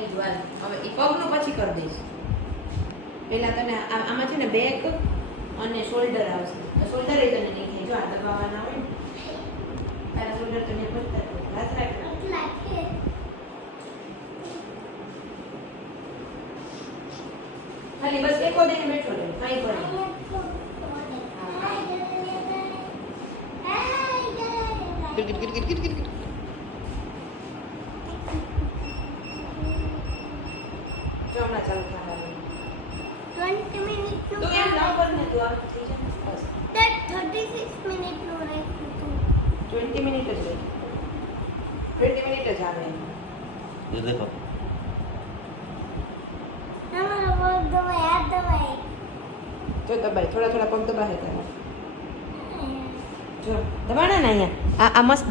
થઈ ગયું. હવે એ પગનું પછી કરી દઈશ. પહેલા તને આમાં છે ને બેક અને શોલ્ડર આવશે. તો શોલ્ડર એ તને નહીં થાય. જો આ દબાવવાના હોય ને તારા શોલ્ડર તો નહીં પડતા. હાથ રાખ. ખાલી બસ એકો દઈને બેઠો રહે. કાંઈ પડે જો હમણાં ચાલુ થવા 20 minutes તો એમ ના પર ને તું આમ થઈ જાય બસ that 36 minutes નો રાખ્યું 20 મિનિટ જ રહે 20 મિનિટ જ આવે ये देखो તમારો પગ દબાય હાથ દબાય જો દબાય થોડા થોડા પગ દબાય તારા જો દબાણા ને અહીંયા આ મસ્ત